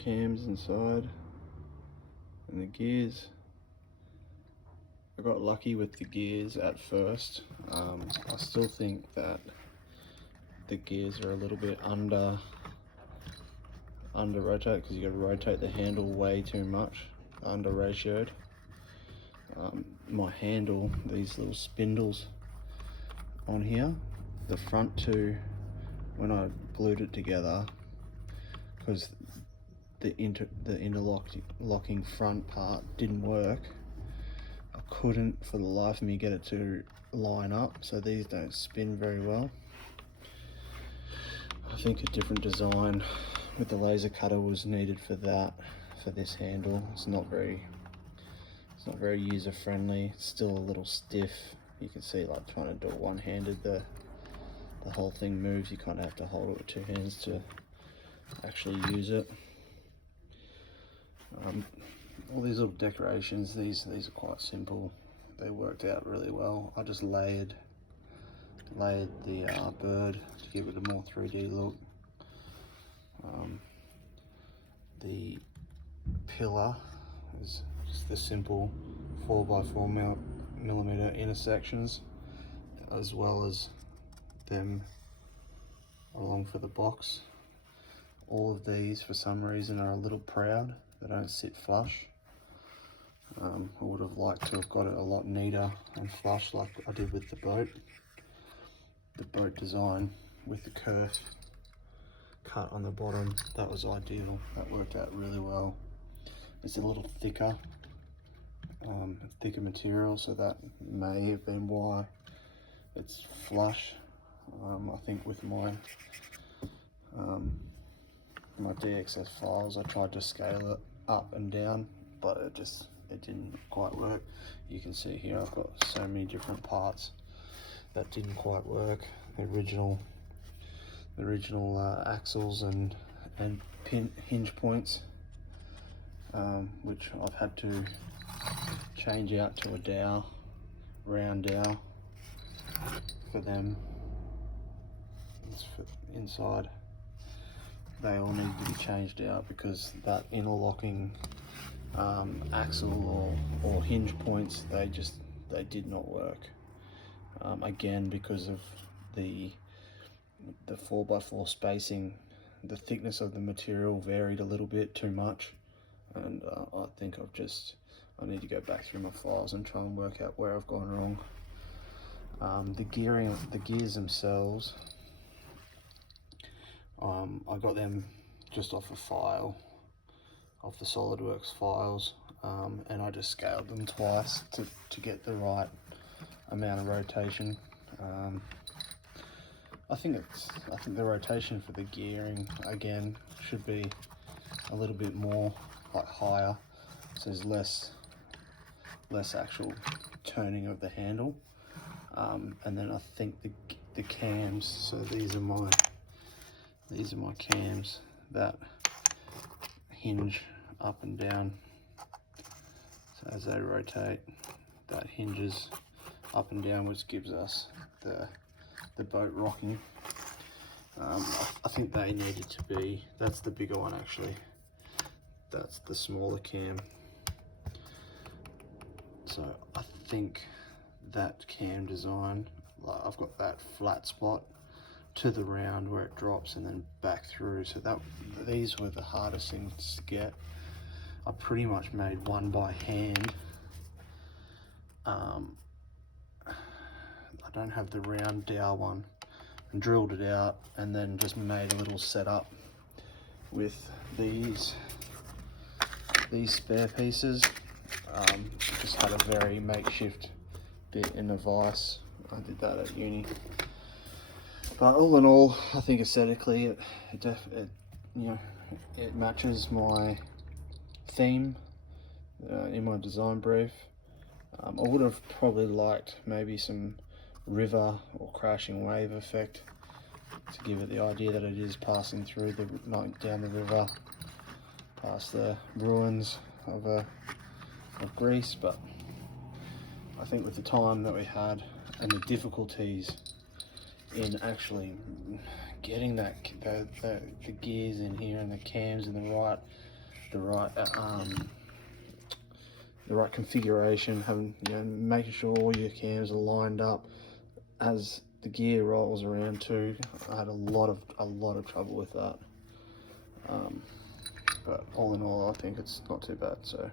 cams inside and the gears. I got lucky with the gears at first. I still think that the gears are a little bit under rotate, because you got to rotate the handle way too much, under ratioed. My handle, these little spindles on here, the front two, when I glued it together, because the interlocking front part didn't work, I couldn't for the life of me get it to line up, so these don't spin very well. I think a different design with the laser cutter was needed for that, for this handle. It's not very user friendly. It's still a little stiff. You can see, like, trying to do it one-handed, the whole thing moves. You kind of have to hold it with two hands to actually use it. All these little decorations, these are quite simple. They worked out really well. I just layered the bird to give it a more 3D look. The pillar is just the simple 4x4 millimeter intersections, as well as them along for the box. All of these, for some reason, are a little proud. They don't sit flush. I would have liked to have got it a lot neater and flush like I did with the boat. The boat design with the kerf cut on the bottom, that was ideal. That worked out really well. It's a little thicker, material, so that may have been why it's flush. I think with my DXS files, I tried to scale it up and down, but it didn't quite work. You can see here I've got so many different parts that didn't quite work. The original axles and hinge points, which I've had to change out to a dowel, round dowel for them. It's for inside. They all need to be changed out because that interlocking axle or hinge points, they did not work. Again, because of the 4x4 spacing, the thickness of the material varied a little bit too much, and I think I need to go back through my files and try and work out where I've gone wrong. The gears themselves, I got them just off a file, off the SolidWorks files, and I just scaled them twice to get the right amount of rotation. I think the rotation for the gearing again should be a little bit more, like, higher, so there's less actual turning of the handle. And then I think the cams, so these are my cams that hinge up and down. So as they rotate, that hinges up and down, which gives us the boat rocking. I think they needed to be, that's the bigger one actually, that's the smaller cam. So I think that cam design, like, I've got that flat spot to the round where it drops and then back through, so these were the hardest things to get. I pretty much made one by hand. I don't have the round dowel one, and drilled it out and then just made a little setup with these spare pieces. Just had a very makeshift bit in a vise. I did that at uni. But all in all, I think aesthetically it matches my theme in my design brief. I would have probably liked maybe some river or crashing wave effect to give it the idea that it is passing through down the river, past the ruins of Greece. But I think with the time that we had and the difficulties in actually getting the gears in here and the cams in the right the right configuration, having, you know, making sure all your cams are lined up as the gear rolls around too. I had a lot of trouble with that, but all in all, I think it's not too bad. So